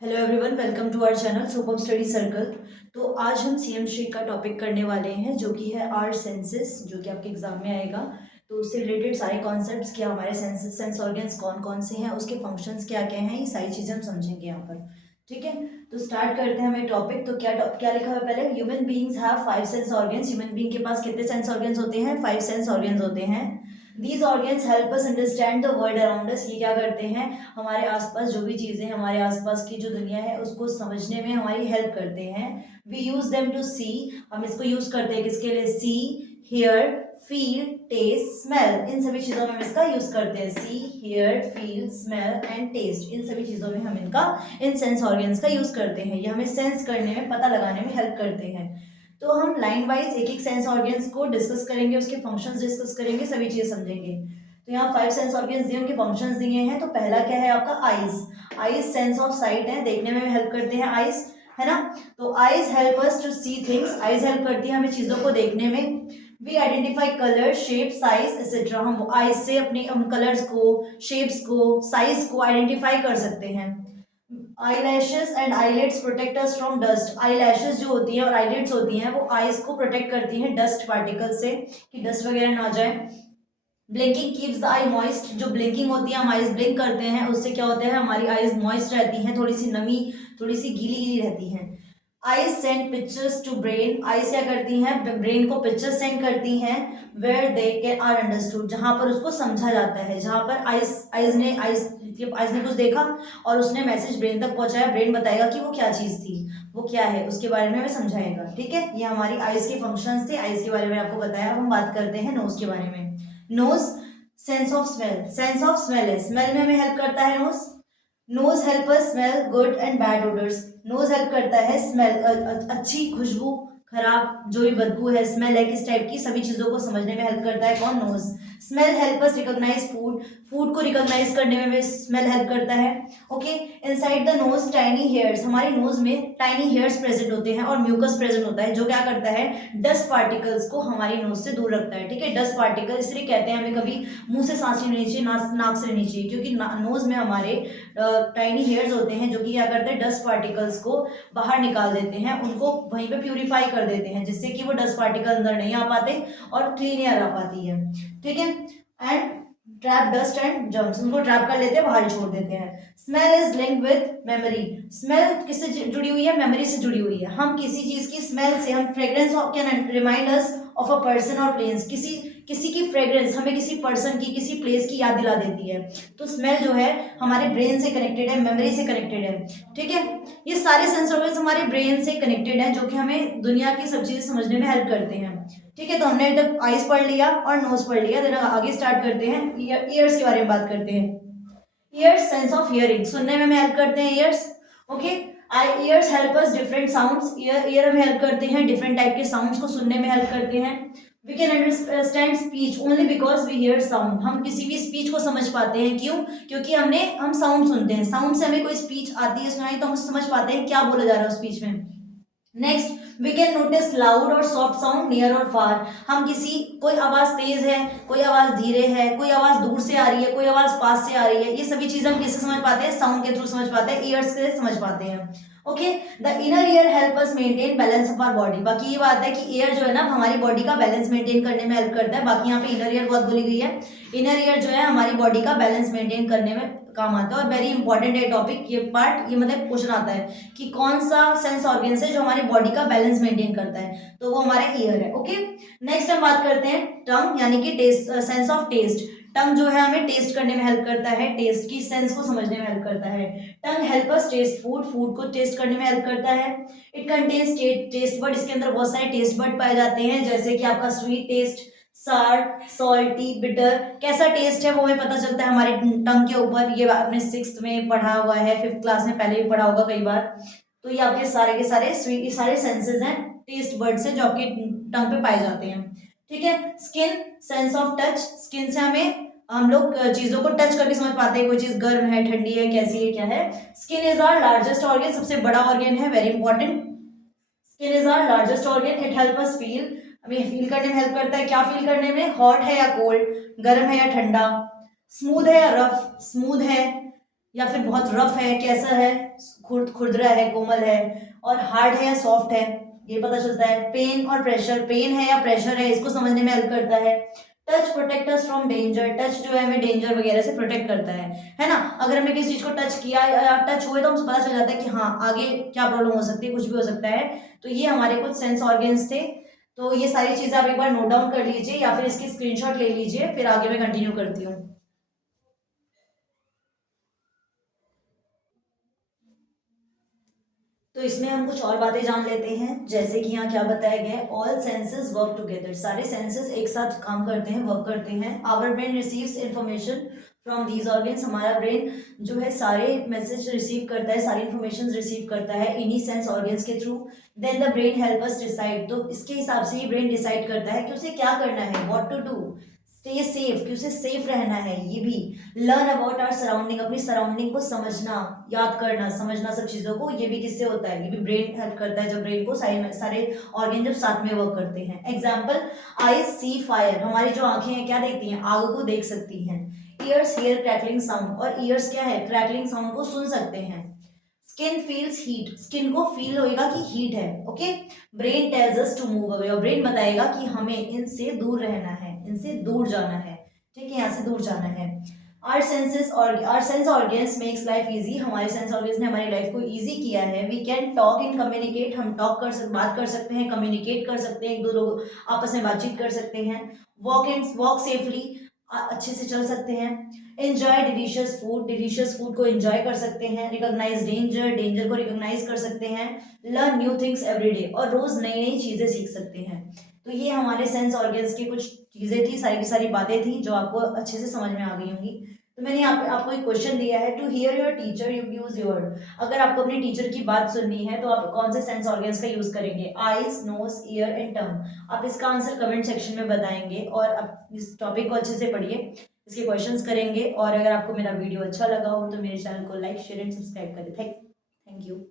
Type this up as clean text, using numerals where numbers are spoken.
Hello everyone, welcome to our channel super study circle. तो आज हम सीएम स्ट्रीट का टॉपिक करने वाले हैं जो कि है आर सेंसेस, जो कि आपके एग्जाम में आएगा। तो उससे रिलेटेड सारे कॉन्सेप्ट्स, क्या हमारे सेंसेस सेंस ऑर्गन्स कौन कौन से हैं, उसके फंक्शंस क्या क्या हैं, ये सारी चीज़ें हम समझेंगे यहाँ पर। ठीक है, तो स्टार्ट करते हैं हमें टॉपिक। तो क्या लिखा हुआ है पहले? Human beings have 5 sense organs. Human being के पास कितने सेंस ऑर्गन्स होते हैं? 5 सेंस ऑर्गन्स होते हैं। These organs help us understand the world around us. ये क्या करते हैं? हमारे आसपास जो भी चीज़ें, हमारे आसपास की जो दुनिया है उसको समझने में हमारी हेल्प करते हैं। We use them to see. हम इसको यूज करते हैं किसके लिए? See, here, feel, taste, smell. इन सभी चीज़ों में हम इसका यूज करते हैं। See, here, feel, smell and taste, इन सभी चीज़ों में हम इनका, इन सेंस ऑर्गन्स का यूज करते हैं। ये हमें सेंस करने में, पता लगाने में हेल्प करते हैं। तो हम लाइन वाइज एक एक सेंस ऑर्गन्स को डिस्कस करेंगे, उसके फंक्शंस डिस्कस करेंगे, सभी चीजें समझेंगे। तो यहाँ 5 सेंस ऑर्गन्स दिए, उनके फंक्शंस दिए हैं। तो पहला क्या है आपका? Eyes. Eyes sense of site है, देखने में हेल्प करते हैं आईज, है ना। तो eyes help us to see things. Eyes help करती है हमें चीजों को देखने में। We identify colour, shape, size etcetera. हम आईज से अपने उन कलर्स को, शेप्स को, साइज को आइडेंटिफाई कर सकते हैं। Eyelashes and eyelids protect us from dust. Eyelashes जो होती है और आईलिड्स होती हैं वो आईज को प्रोटेक्ट करती हैं डस्ट पार्टिकल से, कि डस्ट वगैरह ना जाए। Blinking keeps the I moist. जो ब्लिंकिंग होती है, हम आईज ब्लिंक करते हैं, उससे क्या होता है? हमारी आईज मॉइस्ट रहती हैं, थोड़ी सी नमी, थोड़ी सी गीली गीली रहती हैं। Eyes send pictures to brain. Eyes क्या करती हैं? ब्रेन को पिक्चर्स सेंड करती हैं। Where they can are understood, जहां पर उसको समझा जाता है, जहां पर आईज ने कुछ देखा और उसने मैसेज ब्रेन तक पहुंचाया, ब्रेन बताएगा कि वो क्या चीज थी, वो क्या है, उसके बारे में हमें समझाएगा। ठीक है, ये हमारी आईज के फंक्शंस थे। आईज के बारे में आपको बताया। अब हम बात करते हैं नोज के बारे में। Nose sense of smell. Sense of smell है, स्मेल में हमें हेल्प करता है nose. Nose help us smell good and bad odours. Nose help करता है स्मेल, अच्छी खुशबू, खराब जो भी बदबू है, स्मेल है किस टाइप की, सभी चीजों को समझने में हेल्प करता है कौन? Nose. Smell help us recognise food. Food को रिकॉग्नाइज करने में भी स्मेल हेल्प करता है। Okay, inside the nose tiny hairs. हमारे नोज में टाइनी हेयर्स प्रेजेंट होते हैं और म्यूकस प्रेजेंट होता है, जो क्या करता है? डस्ट पार्टिकल्स को हमारी नोज से दूर रखता है। ठीक है, डस्ट पार्टिकल इसलिए कहते हैं हमें कभी मुंह से सांस नहीं लेनी चाहिए, नाक से लेनी चाहिए, क्योंकि नोज में हमारे टाइनी हेयर्स होते हैं, जो कि क्या करते हैं? डस्ट पार्टिकल्स को बाहर निकाल देते हैं, उनको वहीं पे प्यूरिफाई कर देते हैं, जिससे कि वो डस्ट पार्टिकल अंदर नहीं आ पाते और क्लीन एयर आ पाती है। ठीक है, and trap dust and germs, उनको ट्रैप कर लेते हैं, बाहर छोड़ देते हैं। Smell is linked with memory. Smell किससे जुड़ी हुई है? मेमोरी से जुड़ी हुई है। हम किसी चीज की स्मेल से, हम fragrance can remind us of a person और प्लेस। किसी किसी की फ्रेग्रेंस हमें किसी पर्सन की, किसी प्लेस की याद दिला देती है। तो स्मेल जो है हमारे ब्रेन से कनेक्टेड है, मेमोरी से कनेक्टेड है। ठीक है, ये सारे सेंस ऑर्गन्स हमारे ब्रेन से कनेक्टेड है, जो कि हमें दुनिया की सब चीजें समझने में हेल्प करते हैं। ठीक है, तो हमने अभी तक आईज पढ़ लिया और नोज पढ़ लिया। देन आगे स्टार्ट करते हैं, ईयर्स के बारे में बात करते हैं। ईयर्स सेंस ऑफ हियरिंग, सुनने में हमें हेल्प करते हैं years. Okay, years help us different sounds. Year हमें हेल्प करते हैं डिफरेंट टाइप के साउंड्स को सुनने में हेल्प करते हैं। We can understand speech only because we hear sound. हम किसी भी स्पीच को समझ पाते हैं, क्यों? क्योंकि हम साउंड सुनते हैं, साउंड से हमें कोई स्पीच आती है सुनाई, तो हम समझ पाते हैं क्या बोला जा रहा है उस स्पीच में। Next, we can notice loud और सॉफ्ट साउंड नियर और फार। हम किसी, कोई आवाज तेज है, कोई आवाज धीरे है, कोई आवाज दूर से आ रही है, कोई आवाज पास से आ रही है, ये सभी चीजें हम किससे समझ पाते हैं? साउंड के थ्रू समझ पाते हैं, ईयर्स से समझ पाते हैं। Okay, the inner ear help us maintain balance of our body. बाकी ये बात है कि ईयर जो है ना हमारी बॉडी का बैलेंस मेंटेन करने में हेल्प करता है। बाकी यहाँ पे इनर ईयर बहुत बोली गई है। इनर ईयर जो है हमारी बॉडी का बैलेंस मेंटेन करने में काम आता है। और वेरी इंपॉर्टेंट है टॉपिक, ये पार्ट, ये मतलब क्वेश्चन आता है कि कौन सा सेंस ऑर्गन है जो हमारी बॉडी का बैलेंस मेंटेन करता है, तो वो हमारा ईयर है। ओके, नेक्स्ट हम बात करते हैं टंग, यानी कि टेस्ट, सेंस ऑफ टेस्ट। टंग जो है हमें टेस्ट करने में हेल्प करता है, टेस्ट की सेंस को समझने में हेल्प करता है। टंग help us taste food, food को टेस्ट करने में हेल्प करता है। इट कंटेन्स टेस्ट बर्ड, इसके अंदर बहुत सारे टेस्ट बर्ड पाए जाते हैं, जैसे कि आपका स्वीट टेस्ट, सार, सॉल्टी, बिटर। कैसा टेस्ट है वो हमें पता चलता है हमारे टंग के ऊपर। ये आपने 6th में पढ़ा हुआ है, 5th क्लास में पहले भी पढ़ा होगा कई बार। तो ये आपके सारे के सारे स्वीट, ये सारे सेंसेस हैं, टेस्ट बर्ड्स हैं जो आपके टंग पे पाए जाते हैं। ठीक है, skin sense of touch. Skin से हम लोग चीजों को टच करके समझ पाते हैं, कोई चीज गर्म है, ठंडी है, कैसी है, क्या है। Skin is our largest organ, सबसे बड़ा ऑर्गन है, very important. Skin is our largest organ. It help us feel, हमें फील करने में हेल्प करता है। क्या फील करने में? हॉट है या कोल्ड, गर्म है या ठंडा, स्मूथ है या रफ, स्मूथ है, या फिर बहुत रफ है, कैसा है, खुरदरा है, कोमल है, और हार्ड है या सॉफ्ट है, ये पता चलता है। पेन और प्रेशर, पेन है या प्रेशर है, इसको समझने में हेल्प करता है। Touch protect us from danger, touch जो है हमें डेंजर वगैरह से प्रोटेक्ट करता है ना। अगर हमने किसी चीज को टच किया या टच हुए तो हमको पता चल जाता है कि हाँ आगे क्या प्रॉब्लम हो सकती है, कुछ भी हो सकता है। तो ये हमारे कुछ सेंस ऑर्गन्स थे। तो ये सारी चीजें आप एक बार नोट डाउन कर लीजिए या फिर इसकी स्क्रीनशॉट ले लीजिए, फिर आगे मैं कंटिन्यू करती हूँ। तो इसमें हम कुछ और बातें जान लेते हैं, जैसे कि यहाँ क्या बताया गया है, ऑल सेंसेस वर्क टुगेदर, सारे सेंसेस एक साथ काम करते हैं, वर्क करते हैं। Our brain receives information from these organs, हमारा ब्रेन जो है सारे मैसेज रिसीव करता है, सारी इंफॉर्मेशन रिसीव करता है इन्हीं सेंस ऑर्गन्स के through. Then the brain help us decide, तो इसके हिसाब से ही ब्रेन डिसाइड करता है कि उसे क्या करना है, what to do. Stay safe, कि उसे सेफ रहना है, ये भी। लर्न अबाउट आवर सराउंडिंग, अपनी सराउंडिंग को समझना, याद करना, समझना सब चीज़ों को, ये भी किससे होता है, ये भी ब्रेन हेल्प करता है, जब ब्रेन को सारे सारे ऑर्गन जब साथ में वर्क करते हैं। एग्जाम्पल, आईज सी फायर, हमारी जो आंखें हैं क्या देखती हैं, आग को देख सकती हैं। ईयर्स हेयर क्रैकलिंग साउंड, और ईयर्स क्या है, क्रैकलिंग साउंड को सुन सकते हैं। स्किन फील्स हीट, स्किन को फील होएगा कि हीट है, okay. Brain tells us to move away, और ब्रेन बताएगा कि हमें इनसे दूर रहना है, इनसे दूर जाना है, ठीक है, यहाँ से दूर जाना है। आर सेंसेस और our sense organs makes life easy, हमारे सेंस ऑर्गन्स ने हमारी लाइफ को इजी किया है। We can talk and communicate, हम टॉक कर सकते, बात कर सकते हैं, कम्युनिकेट कर सकते हैं, एक दो लोग आपस में बातचीत कर सकते हैं। वॉक सेफली, अच्छे से चल सकते हैं। Enjoy delicious food, delicious food को एंजॉय कर सकते हैं। रिकॉग्नाइज डेंजर, डेंजर को रिकॉग्नाइज कर सकते हैं। Learn new things every day, और रोज नई नई चीजें सीख सकते हैं। तो ये हमारे सेंस ऑर्गन्स की कुछ चीजें थी, सारी की सारी बातें थी जो आपको अच्छे से समझ में आ गई होंगी। तो मैंने आपको एक क्वेश्चन दिया है, to hear your teacher you use your, अगर आपको अपने टीचर की बात सुननी है तो आप कौन से सेंस ऑर्गन्स का यूज करेंगे, eyes, nose, ear and tongue. आप इसका आंसर कमेंट सेक्शन में बताएंगे, और आप इस टॉपिक को अच्छे से पढ़िए, इसके क्वेश्चंस करेंगे। और अगर आपको मेरा वीडियो अच्छा लगा हो तो मेरे चैनल को लाइक, शेयर एंड सब्सक्राइब करें। Thank you.